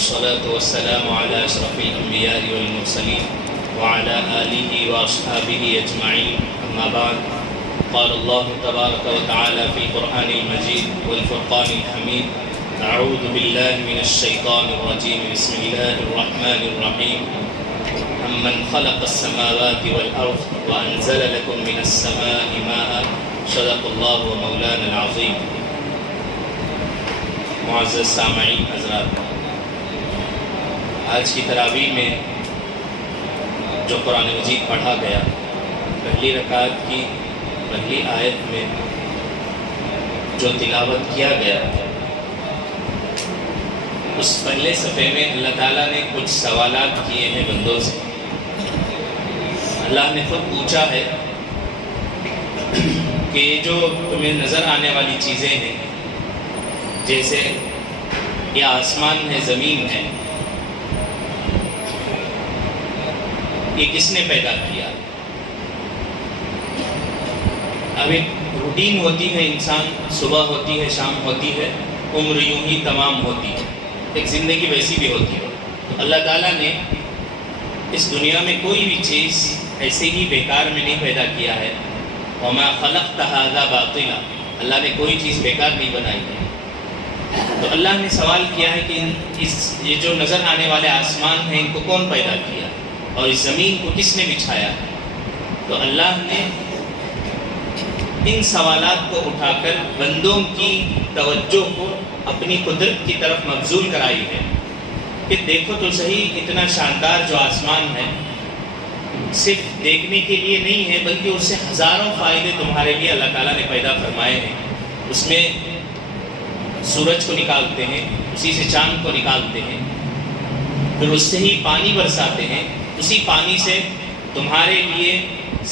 والصلاة والسلام على أشرف الأنبياء والمرسلين وعلى آله وأصحابه أجمعين أما بعد قال الله تبارك وتعالى في القرآن المجيد والفرقان الحميد أعوذ بالله من الشيطان الرجيم بسم الله الرحمن الرحيم أمن خلق السماوات والأرض وأنزل لكم من السماء ماء صدق الله ومولانا العظيم. معزز سامعین حضرات، آج کی تراویح میں جو قرآن مجید پڑھا گیا، پہلی رکعت کی پہلی آیت میں جو تلاوت کیا گیا، اس پہلے صفحے میں اللہ تعالیٰ نے کچھ سوالات کیے ہیں بندوں سے. اللہ نے خود پوچھا ہے کہ جو تمہیں نظر آنے والی چیزیں ہیں، جیسے یہ آسمان ہے، زمین ہے، یہ کس نے پیدا کیا؟ اب ایک روٹین ہوتی ہے، انسان صبح ہوتی ہے، شام ہوتی ہے، عمر یوں ہی تمام ہوتی ہے، ایک زندگی ویسی بھی ہوتی ہے. تو اللہ تعالیٰ نے اس دنیا میں کوئی بھی چیز ایسے ہی بیکار میں نہیں پیدا کیا ہے. وَمَا خَلَقْتَ هَذَا بَاطِلًا، اللہ نے کوئی چیز بیکار نہیں بنائی ہے. تو اللہ نے سوال کیا ہے کہ یہ جو نظر آنے والے آسمان ہیں، ان کو کون پیدا کیا اور اس زمین کو کس نے بچھایا؟ تو اللہ نے ان سوالات کو اٹھا کر بندوں کی توجہ کو اپنی قدرت کی طرف مبذول کرائی ہے کہ دیکھو تو صحیح، اتنا شاندار جو آسمان ہے صرف دیکھنے کے لیے نہیں ہے، بلکہ اس سے ہزاروں فائدے تمہارے لیے اللہ تعالیٰ نے پیدا فرمائے ہیں. اس میں سورج کو نکالتے ہیں، اسی سے چاند کو نکالتے ہیں، پھر اس سے ہی پانی برساتے ہیں، اسی پانی سے تمہارے لیے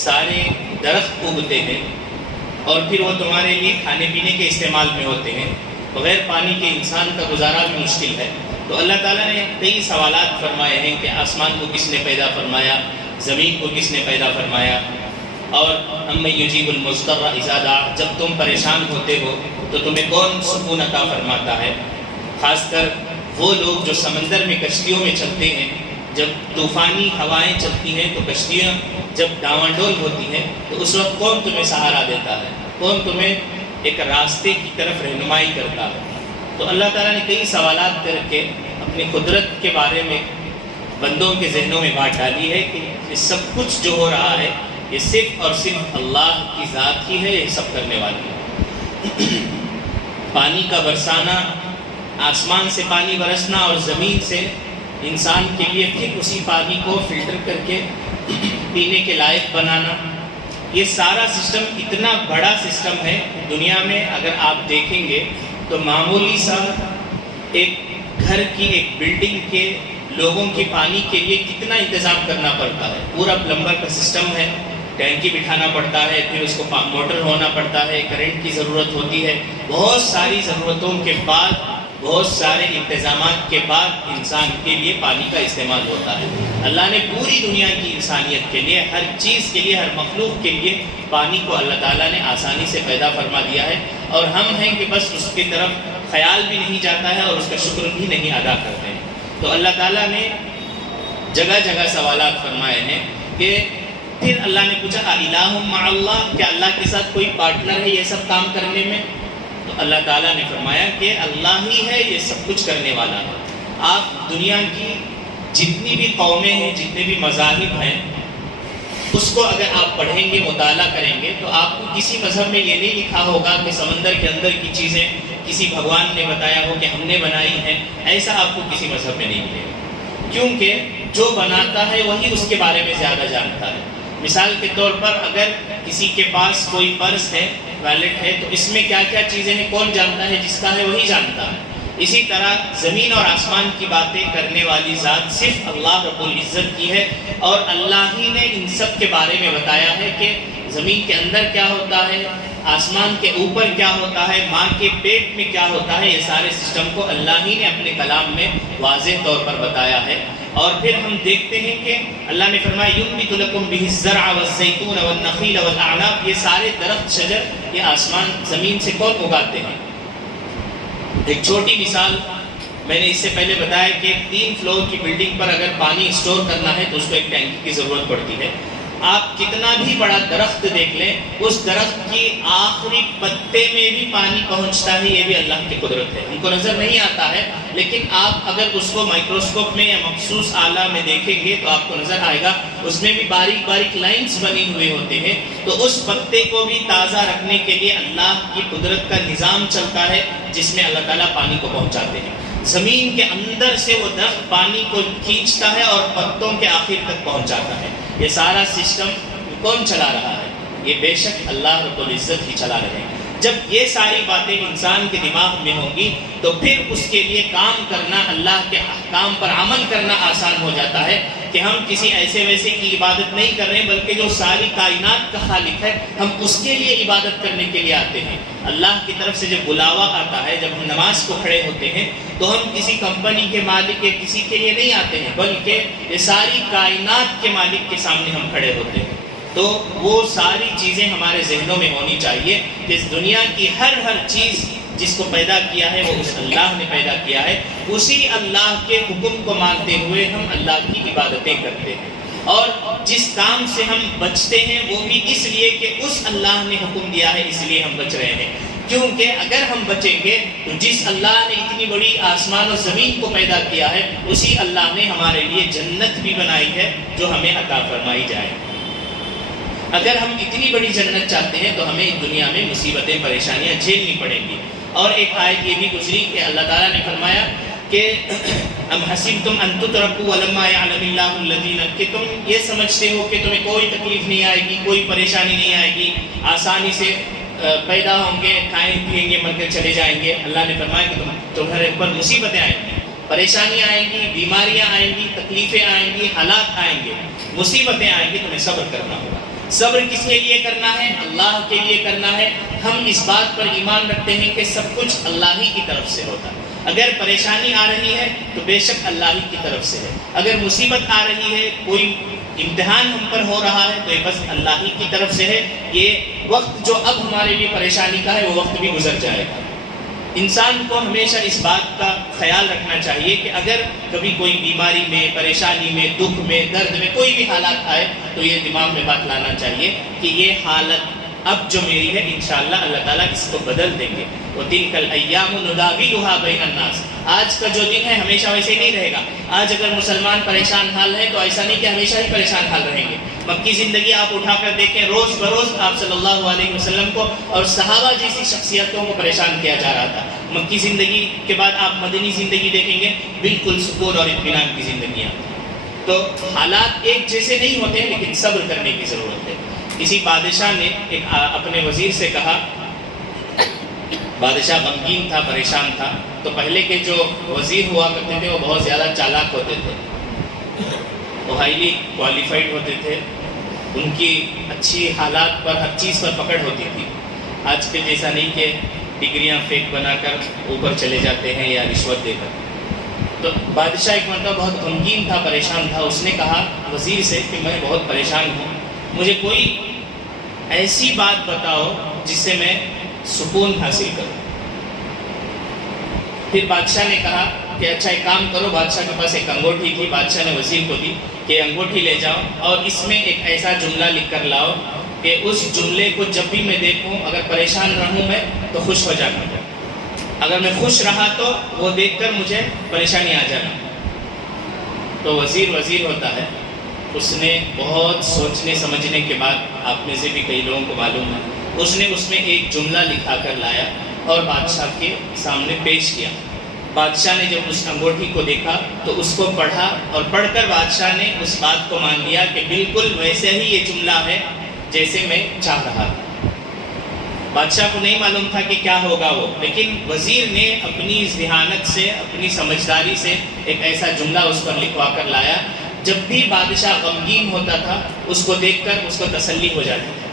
سارے درخت اگتے ہیں، اور پھر وہ تمہارے لیے کھانے پینے کے استعمال میں ہوتے ہیں. بغیر پانی کے انسان کا گزارا بھی مشکل ہے. تو اللہ تعالیٰ نے کئی سوالات فرمائے ہیں کہ آسمان کو کس نے پیدا فرمایا، زمین کو کس نے پیدا فرمایا، اور اَمَّن یُجِیبُ الْمُضْطَرَّ اِذَا دَعَاهُ، جب تم پریشان ہوتے ہو تو تمہیں کون سکون عطا فرماتا ہے. خاص کر وہ لوگ جو سمندر میں کشتیوں میں چلتے ہیں، جب طوفانی ہوائیں چلتی ہیں تو کشتیاں جب ڈاواڈول ہوتی ہیں تو اس وقت کون تمہیں سہارا دیتا ہے، کون تمہیں ایک راستے کی طرف رہنمائی کرتا ہے. تو اللہ تعالیٰ نے کئی سوالات کر کے اپنی قدرت کے بارے میں بندوں کے ذہنوں میں بات ڈالی ہے کہ یہ سب کچھ جو ہو رہا ہے یہ صرف اور صرف اللہ کی ذات ہی ہے، یہ سب کرنے والی ہے. پانی کا برسانا، آسمان سے پانی برسنا اور زمین سے انسان کے لیے پھر اسی پانی کو فلٹر کر کے پینے کے لائق بنانا، یہ سارا سسٹم اتنا بڑا سسٹم ہے. دنیا میں اگر آپ دیکھیں گے تو معمولی سا ایک گھر کی، ایک بلڈنگ کے لوگوں کے پانی کے لیے کتنا انتظام کرنا پڑتا ہے. پورا پلمبر کا سسٹم ہے، ٹینکی بٹھانا پڑتا ہے، پھر اس کو موٹر ہونا پڑتا ہے، کرنٹ کی ضرورت ہوتی ہے. بہت ساری ضرورتوں کے بعد، بہت سارے انتظامات کے بعد انسان کے لیے پانی کا استعمال ہوتا ہے. اللہ نے پوری دنیا کی انسانیت کے لیے، ہر چیز کے لیے، ہر مخلوق کے لیے پانی کو اللہ تعالیٰ نے آسانی سے پیدا فرما دیا ہے. اور ہم ہیں کہ بس اس کی طرف خیال بھی نہیں جاتا ہے اور اس کا شکر بھی نہیں ادا کرتے ہیں. تو اللہ تعالیٰ نے جگہ جگہ سوالات فرمائے ہیں کہ پھر اللہ نے پوچھا الہ مع اللہ، کیا اللہ کے ساتھ کوئی پارٹنر ہے یہ سب کام کرنے میں؟ تو اللہ تعالیٰ نے فرمایا کہ اللہ ہی ہے یہ سب کچھ کرنے والا ہے. آپ دنیا کی جتنی بھی قومیں ہیں، جتنے بھی مذاہب ہیں، اس کو اگر آپ پڑھیں گے، مطالعہ کریں گے تو آپ کو کسی مذہب میں یہ نہیں لکھا ہوگا کہ سمندر کے اندر کی چیزیں کسی بھگوان نے بتایا ہو کہ ہم نے بنائی ہیں. ایسا آپ کو کسی مذہب میں نہیں ملے گا، کیونکہ جو بناتا ہے وہی اس کے بارے میں زیادہ جانتا ہے. مثال کے طور پر اگر کسی کے پاس کوئی پرس ہے، ویلٹ ہے، تو اس میں کیا کیا چیزیں ہیں کون جانتا ہے؟ جس کا ہے وہی جانتا ہے. اسی طرح زمین اور آسمان کی باتیں کرنے والی ذات صرف اللہ رب العزت کی ہے، اور اللہ ہی نے ان سب کے بارے میں بتایا ہے کہ زمین کے اندر کیا ہوتا ہے، آسمان کے اوپر کیا ہوتا ہے، ماں کے پیٹ میں کیا ہوتا ہے. یہ سارے سسٹم کو اللہ ہی نے اپنے کلام میں واضح طور پر بتایا ہے. اور پھر ہم دیکھتے ہیں کہ اللہ نے فرمایا يُنبِتُ لَكُمْ بِهِ الزَّرْعَ وَالزَّيْتُونَ وَالنَّخِيلَ وَالْأَعْنَابَ، یہ سارے درخت، شجر، یہ آسمان زمین سے کون اگاتے ہیں؟ ایک چھوٹی مثال میں نے اس سے پہلے بتایا کہ 3 فلور کی بلڈنگ پر اگر پانی اسٹور کرنا ہے تو اس کو ایک ٹینکی کی ضرورت پڑتی ہے. آپ کتنا بھی بڑا درخت دیکھ لیں، اس درخت کی آخری پتے میں بھی پانی پہنچتا ہے، یہ بھی اللہ کی قدرت ہے. ہم کو نظر نہیں آتا ہے، لیکن آپ اگر اس کو مائکروسکوپ میں یا مخصوص آلہ میں دیکھیں گے تو آپ کو نظر آئے گا اس میں بھی باریک باریک لائنز بنی ہوئے ہوتے ہیں. تو اس پتے کو بھی تازہ رکھنے کے لیے اللہ کی قدرت کا نظام چلتا ہے جس میں اللہ تعالیٰ پانی کو پہنچاتے ہیں. زمین کے اندر سے وہ درخت پانی کو کھینچتا ہے اور پتوں کے آخر تک پہنچاتا ہے. یہ سارا سسٹم کون چلا رہا ہے؟ یہ بے شک اللہ رب العزت ہی چلا رہے ہیں. جب یہ ساری باتیں انسان کے دماغ میں ہوں گی تو پھر اس کے لیے کام کرنا، اللہ کے احکام پر عمل کرنا آسان ہو جاتا ہے کہ ہم کسی ایسے ویسے کی عبادت نہیں کر رہے ہیں، بلکہ جو ساری کائنات کا خالق ہے ہم اس کے لیے عبادت کرنے کے لیے آتے ہیں. اللہ کی طرف سے جب بلاوا آتا ہے، جب ہم نماز کو کھڑے ہوتے ہیں تو ہم کسی کمپنی کے مالک یا کسی کے لیے نہیں آتے ہیں، بلکہ یہ ساری کائنات کے مالک کے سامنے ہم کھڑے ہوتے ہیں. تو وہ ساری چیزیں ہمارے ذہنوں میں ہونی چاہیے کہ اس دنیا کی ہر چیز جس کو پیدا کیا ہے وہ اس اللہ نے پیدا کیا ہے. اسی اللہ کے حکم کو مانتے ہوئے ہم اللہ کی عبادتیں کرتے ہیں، اور جس کام سے ہم بچتے ہیں وہ بھی اس لیے کہ اس اللہ نے حکم دیا ہے، اس لیے ہم بچ رہے ہیں. کیونکہ اگر ہم بچیں گے تو جس اللہ نے اتنی بڑی آسمان و زمین کو پیدا کیا ہے اسی اللہ نے ہمارے لیے جنت بھی بنائی ہے جو ہمیں عطا فرمائی جائے. اگر ہم اتنی بڑی جنت چاہتے ہیں تو ہمیں دنیا میں مصیبتیں پریشانیاں جھیلنی پڑیں گی. اور ایک آیت یہ بھی گزری کہ اللہ تعالیٰ نے فرمایا کہ ام حسبتم ان تترکوا ولما یعلم اللہ الذین، کہ تم یہ سمجھتے ہو کہ تمہیں کوئی تکلیف نہیں آئے گی، کوئی پریشانی نہیں آئے گی، آسانی سے پیدا ہوں گے، کھائیں پیئیں گے، مر کر چلے جائیں گے. اللہ نے فرمایا کہ تمہارے اوپر مصیبتیں آئیں گی، پریشانیاں آئیں گی، بیماریاں آئیں گی، تکلیفیں آئیں گی، حالات آئیں گے، مصیبتیں آئیں گی، تمہیں صبر کرنا ہوگا. صبر کس کے لیے کرنا ہے؟ اللہ کے لیے کرنا ہے. ہم اس بات پر ایمان رکھتے ہیں کہ سب کچھ اللہ ہی کی طرف سے ہوتا ہے. اگر پریشانی آ رہی ہے تو بے شک اللہ ہی کی طرف سے ہے. اگر مصیبت آ رہی ہے، کوئی امتحان ہم پر ہو رہا ہے تو یہ بس اللہ ہی کی طرف سے ہے. یہ وقت جو اب ہمارے لیے پریشانی کا ہے وہ وقت بھی گزر جائے گا. انسان کو ہمیشہ اس بات کا خیال رکھنا چاہیے کہ اگر کبھی کوئی بیماری میں، پریشانی میں، دکھ میں، درد میں کوئی بھی حالات آئے تو یہ دماغ میں بات لانا چاہیے کہ یہ حالت اب جو میری ہے انشاءاللہ اللہ تعالیٰ اس کو بدل دیں گے. وَتِلْكَ الْأَيَّامُ نُدَاوِلُهَا بَيْنَ النَّاسِ، آج کا جو دن ہے ہمیشہ ویسے نہیں رہے گا. آج اگر مسلمان پریشان حال ہے تو ایسا نہیں کہ ہمیشہ ہی پریشان حال رہیں گے. مکی زندگی آپ اٹھا کر دیکھیں، روز بروز آپ صلی اللہ علیہ وسلم کو اور صحابہ جیسی شخصیتوں کو پریشان کیا جا رہا تھا. مکی زندگی کے بعد آپ مدنی زندگی دیکھیں گے، بالکل سکون اور اطمینان کی زندگیاں. تو حالات ایک جیسے نہیں ہوتے ہیں، لیکن صبر کرنے کی ضرورت ہے. کسی بادشاہ نے اپنے وزیر سے کہا، بادشاہ غمگین تھا، پریشان تھا. تو پہلے کے جو وزیر ہوا کرتے تھے وہ بہت زیادہ چالاک ہوتے تھے، وہ ہائیلی کوالیفائڈ ہوتے تھے، ان کی اچھی حالات پر، ہر چیز پر پکڑ ہوتی تھی. آج کے جیسا نہیں کہ ڈگریاں فیک بنا کر اوپر چلے جاتے ہیں یا رشوت دے کر. تو بادشاہ ایک مرتبہ بہت غمگین تھا، پریشان تھا. اس نے کہا وزیر سے کہ میں بہت پریشان ہوں، مجھے کوئی ایسی بات بتاؤ جس سے میں سکون حاصل کروں. پھر بادشاہ نے کہا کہ اچھا ایک کام کرو. بادشاہ کے پاس ایک انگوٹھی تھی، بادشاہ نے وزیر کو دی کہ انگوٹھی لے جاؤ اور اس میں ایک ایسا جملہ لکھ کر لاؤ کہ اس جملے کو جب بھی میں دیکھوں، اگر پریشان رہوں میں تو خوش ہو جانا، اگر میں خوش رہا تو وہ دیکھ کر مجھے پریشانی آ جانا. تو وزیر ہوتا ہے، اس نے بہت سوچنے سمجھنے کے بعد، آپ میں سے بھی کئی لوگوں کو معلوم ہے، اس نے اس میں ایک جملہ لکھا کر لایا اور بادشاہ کے سامنے پیش کیا. بادشاہ نے جب اس انگوٹھی کو دیکھا تو اس کو پڑھا، اور پڑھ کر بادشاہ نے اس بات کو مان لیا کہ بالکل ویسے ہی یہ جملہ ہے جیسے میں چاہ رہا تھا. بادشاہ کو نہیں معلوم تھا کہ کیا ہوگا وہ، لیکن وزیر نے اپنی ذہانت سے، اپنی سمجھداری سے ایک ایسا جملہ اس پر لکھوا کر لایا. جب بھی بادشاہ غمگین ہوتا تھا اس کو دیکھ کر اس کو تسلی ہو جاتی تھی،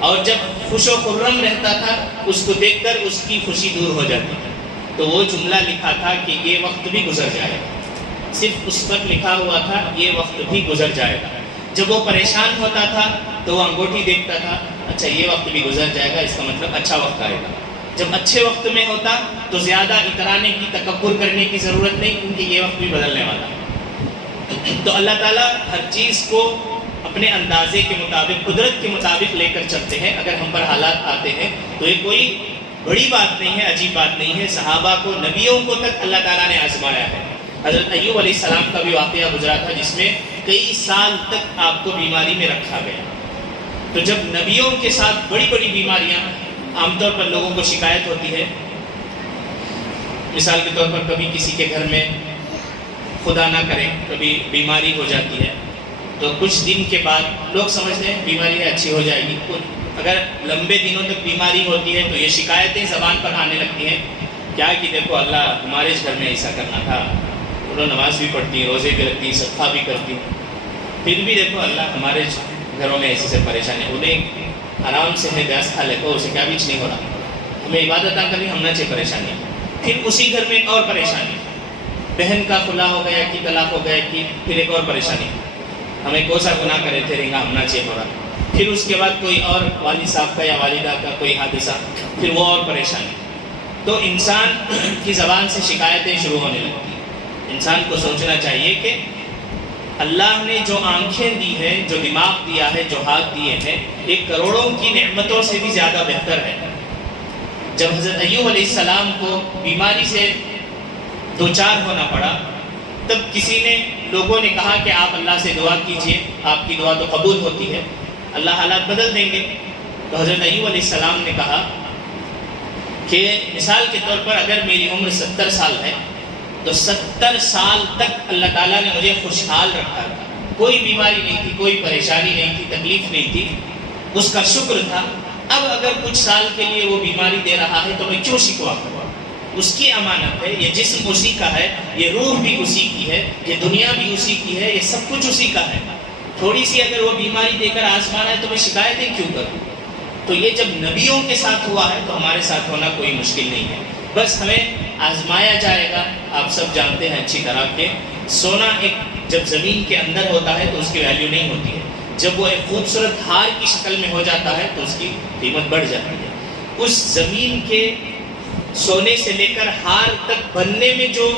اور جب خوش و خرم رہتا تھا اس کو دیکھ کر اس کی خوشی دور ہو جاتی تھی. تو وہ جملہ لکھا تھا کہ یہ وقت بھی گزر جائے گا. صرف اس پر لکھا ہوا تھا یہ وقت بھی گزر جائے گا. جب وہ پریشان ہوتا تھا تو وہ انگوٹھی دیکھتا تھا، اچھا یہ وقت بھی گزر جائے گا، اس کا مطلب اچھا وقت آئے گا. جب اچھے وقت میں ہوتا تو زیادہ اترانے کی، تکبر کرنے کی ضرورت نہیں، کیونکہ یہ وقت بھی بدلنے والا ہے۔ تو اللہ تعالیٰ ہر چیز کو اپنے اندازے کے مطابق، قدرت کے مطابق لے کر چلتے ہیں۔ اگر ہم پر حالات آتے ہیں تو یہ کوئی بڑی بات نہیں ہے، عجیب بات نہیں ہے۔ صحابہ کو، نبیوں کو تک اللہ تعالیٰ نے آزمایا ہے۔ حضرت ایوب علیہ السلام کا بھی واقعہ گزرا تھا، جس میں کئی سال تک آپ کو بیماری میں رکھا گیا۔ تو جب نبیوں کے ساتھ بڑی بڑی بیماریاں، عام طور پر لوگوں کو شکایت ہوتی ہے، مثال کے طور پر کبھی کسی کے گھر میں خدا نہ کرے کبھی بیماری ہو جاتی ہے، تو کچھ دن کے بعد لوگ سمجھتے ہیں بیماری ہے، اچھی ہو جائے گی۔ اگر لمبے دنوں تک بیماری ہوتی ہے تو یہ شکایتیں زبان پر آنے لگتی ہیں، کیا کہ دیکھو اللہ ہمارے گھر میں ایسا کرنا تھا، انہوں نماز بھی پڑھتی، روزے بھی رکھتی، صدقہ بھی کرتی، پھر بھی دیکھو اللہ ہمارے گھروں میں ایسے سے پریشانی ہے، انہیں آرام سے ہے، گیس کھا لیتے، اسے کیا بیچ نہیں ہو رہا، ہمیں عبادت کرنی، ہم نہ چاہیے پریشانی۔ پھر اسی گھر میں ایک اور پریشانی، بہن کا خلا ہو گیا کہ طلاق ہو گیا کہ پھر ایک اور پریشانی، ہمیں کون سا گناہ کرے تھے رنگا ہم نہ چاہیے ہو رہا، پھر اس کے بعد کوئی اور والد صاحب کا یا والدہ کا کوئی حادثہ، پھر وہ اور پریشانی۔ تو انسان کی زبان سے شکایتیں شروع ہونے لگتی ہیں۔ انسان کو سوچنا چاہیے کہ اللہ نے جو آنکھیں دی ہیں، جو دماغ دیا ہے، جو ہاتھ دیے ہیں، ایک کروڑوں کی نعمتوں سے بھی زیادہ بہتر ہے۔ جب حضرت ایوب علیہ السلام کو بیماری سے دوچار ہونا پڑا، تب کسی نے، لوگوں نے کہا کہ آپ اللہ سے دعا کیجئے، آپ کی دعا تو قبول ہوتی ہے، اللہ حالات بدل دیں گے۔ تو حضرت ایوب علیہ السلام نے کہا کہ مثال کے طور پر اگر میری عمر 70 سال ہے تو 70 سال تک اللہ تعالیٰ نے مجھے خوشحال رکھا تھا، کوئی بیماری نہیں تھی، کوئی پریشانی نہیں تھی، تکلیف نہیں تھی، اس کا شکر تھا۔ اب اگر کچھ سال کے لیے وہ بیماری دے رہا ہے تو میں کیوں شکوا کروں؟ اس کی امانت ہے، یہ جسم اسی کا ہے، یہ روح بھی اسی کی ہے، یہ دنیا بھی اسی کی ہے، یہ سب کچھ اسی کا ہے۔ تھوڑی سی اگر وہ بیماری دے کر آزمانا ہے تو میں شکایتیں کیوں کروں؟ تو یہ جب نبیوں کے ساتھ ہوا ہے تو ہمارے ساتھ ہونا کوئی مشکل نہیں ہے، بس ہمیں آزمایا جائے گا۔ آپ سب جانتے ہیں اچھی طرح کہ سونا ایک جب زمین کے اندر ہوتا ہے تو اس کی ویلیو نہیں ہوتی ہے، جب وہ ایک خوبصورت ہار کی شکل میں ہو جاتا ہے تو اس کی قیمت بڑھ جاتی ہے۔ اس زمین کے سونے سے لے کر ہار تک بننے میں جو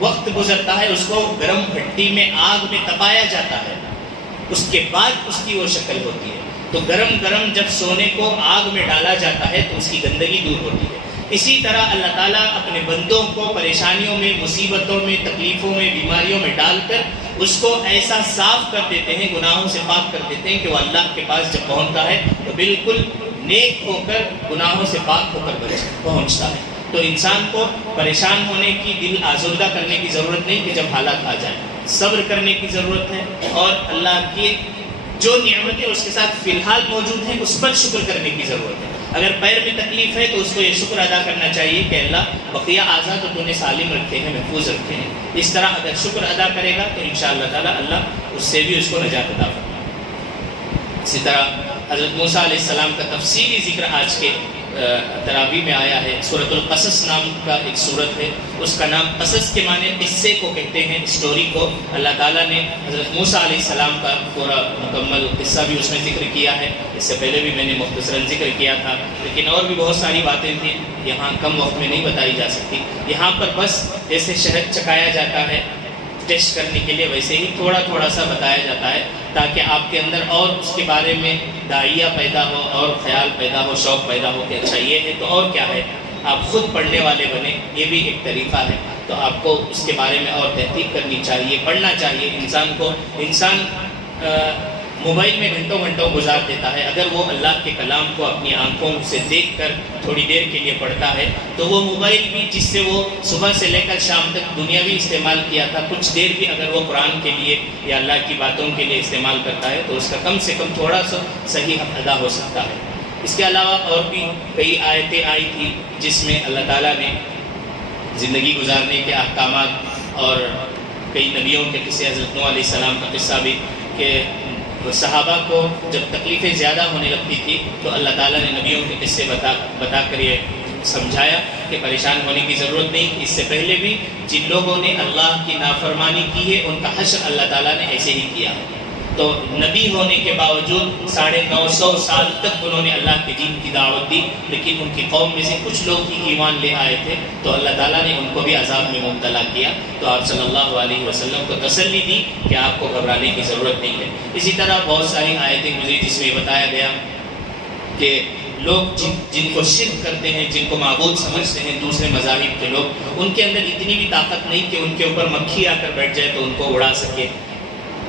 وقت گزرتا ہے اس کو گرم بھٹی میں، آگ میں تپایا جاتا ہے، اس کے بعد اس کی وہ شکل ہوتی ہے۔ تو گرم گرم جب سونے کو آگ میں ڈالا جاتا ہے تو اس کی گندگی دور ہوتی ہے۔ اسی طرح اللہ تعالیٰ اپنے بندوں کو پریشانیوں میں، مصیبتوں میں، تکلیفوں میں، بیماریوں میں ڈال کر اس کو ایسا صاف کر دیتے ہیں، گناہوں سے پاک کر دیتے ہیں کہ وہ اللہ کے پاس جب پہنچتا ہے تو بالکل نیک ہو کر، گناہوں سے پاک ہو کر پہنچتا ہے۔ تو انسان کو پریشان ہونے کی، دل آزردہ کرنے کی ضرورت نہیں کہ جب حالات آ جائیں، صبر کرنے کی ضرورت ہے، اور اللہ کی جو نعمتیں اس کے ساتھ فی الحال موجود ہیں اس پر شکر کرنے کی ضرورت ہے۔ اگر پیر میں تکلیف ہے تو اس کو یہ شکر ادا کرنا چاہیے کہ اللہ بقیہ اعضاء تو تو نے سالم رکھے ہیں، محفوظ رکھے ہیں۔ اس طرح اگر شکر ادا کرے گا تو انشاءاللہ تعالیٰ اللہ اس سے بھی اس کو نجات عطا فرمائے۔ اسی طرح حضرت موسیٰ علیہ السلام کا تفصیلی ذکر آج کے تراویح میں آیا ہے۔ سورۃ القصص نام کا ایک سورت ہے، اس کا نام قصص کے معنی قصے کو کہتے ہیں، اسٹوری کو۔ اللہ تعالیٰ نے حضرت موسیٰ علیہ السلام کا پورا مکمل قصہ بھی اس میں ذکر کیا ہے، اس سے پہلے بھی میں نے مختصراً ذکر کیا تھا، لیکن اور بھی بہت ساری باتیں تھیں، یہاں کم وقت میں نہیں بتائی جا سکتی۔ یہاں پر بس جیسے شہد چکایا جاتا ہے ٹیسٹ کرنے کے لیے، ویسے ہی تھوڑا تھوڑا سا بتایا جاتا ہے تاکہ آپ کے اندر اور اس کے بارے میں داعیہ پیدا ہو، اور خیال پیدا ہو، شوق پیدا ہو کہ اچھا یہ ہے تو اور کیا ہے، آپ خود پڑھنے والے بنیں، یہ بھی ایک طریقہ ہے۔ تو آپ کو اس کے بارے میں اور تحقیق کرنی چاہیے، پڑھنا چاہیے۔ انسان موبائل میں گھنٹوں گھنٹوں گزار دیتا ہے، اگر وہ اللہ کے کلام کو اپنی آنکھوں سے دیکھ کر تھوڑی دیر کے لیے پڑھتا ہے تو وہ موبائل بھی جس سے وہ صبح سے لے کر شام تک دنیاوی استعمال کیا تھا، کچھ دیر بھی اگر وہ قرآن کے لیے یا اللہ کی باتوں کے لیے استعمال کرتا ہے تو اس کا کم سے کم تھوڑا سا صحیح حق ادا ہو سکتا ہے۔ اس کے علاوہ اور بھی کئی آیتیں آئی تھیں جس میں اللہ تعالیٰ نے زندگی گزارنے کے احکامات اور کئی نبیوں کے قصے، حضرت نوح علیہ السلام کا قصہ بھی، کہ صحابہ کو جب تکلیفیں زیادہ ہونے لگتی تھی تو اللہ تعالیٰ نے نبیوں کے قصے بتا کر یہ سمجھایا کہ پریشان ہونے کی ضرورت نہیں۔ اس سے پہلے بھی جن لوگوں نے اللہ کی نافرمانی کی ہے ان کا حشر اللہ تعالیٰ نے ایسے ہی کیا۔ تو نبی ہونے کے باوجود 950 سال تک انہوں نے اللہ کے دین کی دعوت دی، لیکن ان کی قوم میں سے کچھ لوگ ہی ایمان لے آئے تھے، تو اللہ تعالیٰ نے ان کو بھی عذاب میں مبتلا کیا۔ تو آپ صلی اللہ علیہ وسلم کو تسلی دی کہ آپ کو گھبرانے کی ضرورت نہیں ہے۔ اسی طرح بہت ساری آیتیں گزری جس میں بتایا گیا کہ لوگ جن کو شرک کرتے ہیں، جن کو معبود سمجھتے ہیں دوسرے مذاہب کے لوگ، ان کے اندر اتنی بھی طاقت نہیں کہ ان کے اوپر مکھی آ کر بیٹھ جائے تو ان کو اڑا سکے۔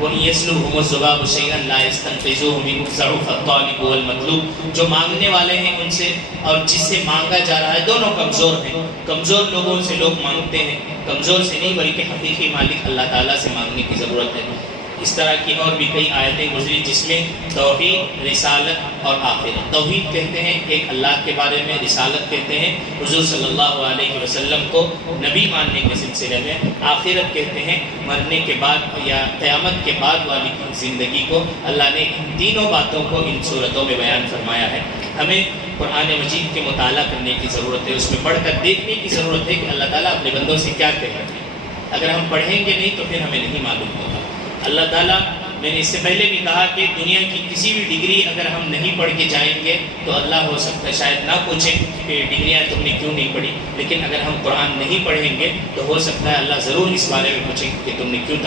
وَإِن يَسْلُبْهُمُ الذُّبَابُ شَيْئًا لَا يَسْتَنقِذُوهُ مِنْهُ ضَعُفَ الطَّالِبُ وَالْمَطْلُوبُ۔ جو مانگنے والے ہیں ان سے اور جس سے مانگا جا رہا ہے دونوں کمزور ہیں۔ کمزور لوگوں سے لوگ مانگتے ہیں، کمزور سے نہیں بلکہ حقیقی مالک اللہ تعالیٰ سے مانگنے کی ضرورت ہے۔ اس طرح کی اور بھی کئی آیتیں گزری جس میں توحید، رسالت اور آخرت۔ توحید کہتے ہیں ایک اللہ کے بارے میں، رسالت کہتے ہیں حضور صلی اللہ علیہ وسلم کو نبی ماننے کے سلسلے میں، آخرت کہتے ہیں مرنے کے بعد یا قیامت کے بعد والی زندگی کو۔ اللہ نے ان تینوں باتوں کو ان صورتوں میں بیان فرمایا ہے۔ ہمیں قرآن مجید کے مطالعہ کرنے کی ضرورت ہے، اس میں پڑھ کر دیکھنے کی ضرورت ہے کہ اللہ تعالیٰ اپنے بندوں سے کیا کہہ رہے ہیں۔ اگر ہم پڑھیں گے نہیں تو پھر ہمیں نہیں معلوم ہوگا۔ اللہ تعالیٰ، میں نے اس سے پہلے بھی کہا کہ دنیا کی کسی بھی ڈگری اگر ہم نہیں پڑھ کے جائیں گے تو اللہ ہو سکتا ہے شاید نہ پوچھیں کہ ڈگریاں تم نے کیوں نہیں پڑھی، لیکن اگر ہم قرآن نہیں پڑھیں گے تو ہو سکتا ہے اللہ ضرور اس بارے میں پوچھیں کہ تم نے کیوں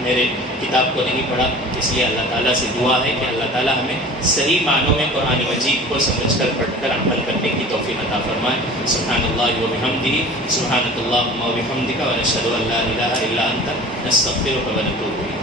میرے کتاب کو نہیں پڑھا۔ اس لیے اللہ تعالیٰ سے دعا ہے کہ اللہ تعالیٰ ہمیں صحیح معنوں میں قرآن مجید کو سمجھ کر پڑھ کر عمل کرنے کی توفیق عطا فرمائے۔ سبحان اللہ و بحمدہ، سبحانک اللہم و بحمدک، ونشہد ان لا الہ الا انت، نستغفرک و نتوب الیک۔